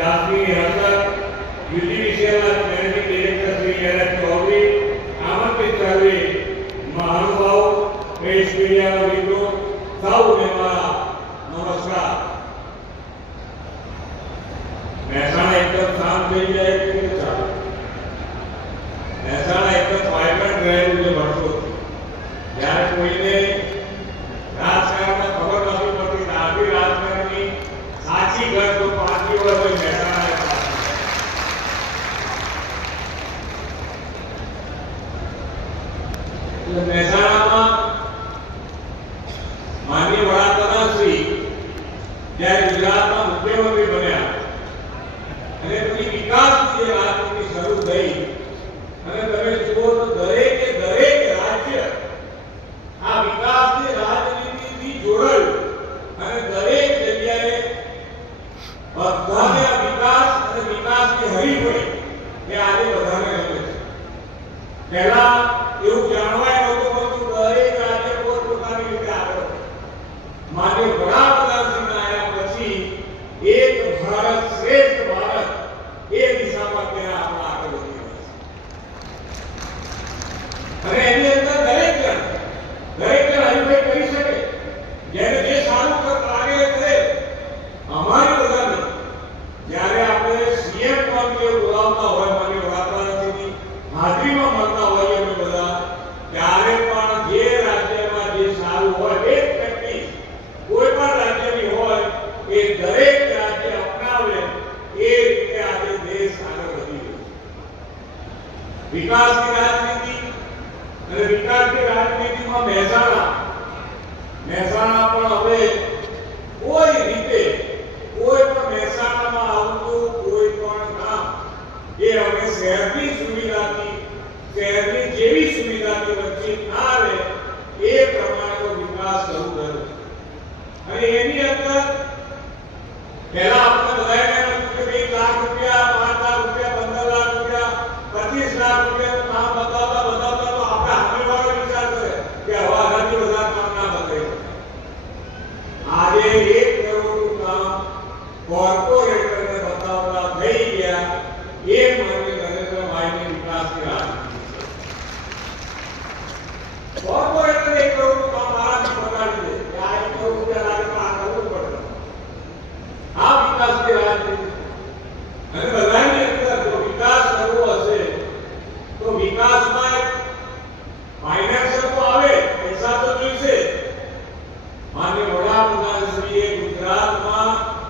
Jasmine Hasan, judicial managing director Shri N Chaudhary, આમંત્રિત સર્વે મહાનુભાવ, press મીડિયાના મિત્રો, સૌને મારા નમસ્કાર. મહેસાણા એકદમ શાંત થઈ જાય કે ચાલો, મહેસાણા એકદમ વાઇબ્રન્ટ રહેલું છે વર્ષોથી. જ્યારે કોઈને રાજકારણમાં ખબર નથી પડતી, આખી રાજકારણની સાચી ઘર તો 5 વર્ષ મહેસાણા મહેસાણામાં માનનીય વડાપ્રધાન શ્રી જ્યારે ગુજરાતના મુખ્યમંત્રી બન્યા અને પછી વિકાસની જે રાજનીતિ શરૂ થઈ અને તમે જુઓ તો દરેક રાજ્ય આ વિકાસની રાજનીતિથી જોડાયું અને દરેક જગ્યાએ બધાને વિકાસ અને વિકાસની હરીફળી એ આજે બધાને ગમે છે. પહેલા એવું જાણવાય નહોતું પડતું, દરેક રાજ્ય પોતપોતાની રીતે આગળ. માનનીય વડાપ્રધાનશ્રીના આવ્યા પછી એક ભારત શ્રેષ્ઠ ભારત એ દિશામાં ત્યાં આપણે આગળ વધી રહ્યા છે. અને એની અંદર દરેક જણ હરીફાઈ કરી શકે, જેને જે સારું લાગે કરે. અમારી બધાને જ્યારે આપણે સીએમ તરીકે બોલાવતા હોય, માનનીય વડાપ્રધાનશ્રીની હાજરીમાં મળતા હોઈએ અમે બધા, ત્યારે પણ જે રાજ્યમાં જે સારું હોય એ પ્રેક્ટિસ કોઈ પણ રાજ્યની હોય એ દરેક રાજ્ય અપનાવે. એ રીતે આજે દેશ આગળ વધી રહ્યો છે. વિકાસની રાજનીતિ અને વિકાસની રાજનીતિમાં મહેસાણા પણ હવે કોઈ રીતે કોઈ પણ મહેસાણામાં આવતું કોઈ પણ કામ એ હવે શહેરની સુવિધાથી, શહેરની જેવી સુવિધાથી વંચિત ના રહે એ પ્રમાણેનો વિકાસ શરૂ થયો. અને એની અંદર પહેલા આપણે બધાને કહ્યું કે 1 લાખ રૂપિયા, 5 લાખ રૂપિયા, 15 લાખ રૂપિયા, 25 લાખ રૂપિયાનું કામ બતાવતા તો આપણે સામેવાળો વિચાર કરે કે હવે આનાથી બધા કામ ના બતાવી. આજે 1 કરોડનું કામ કોર્પોરેટ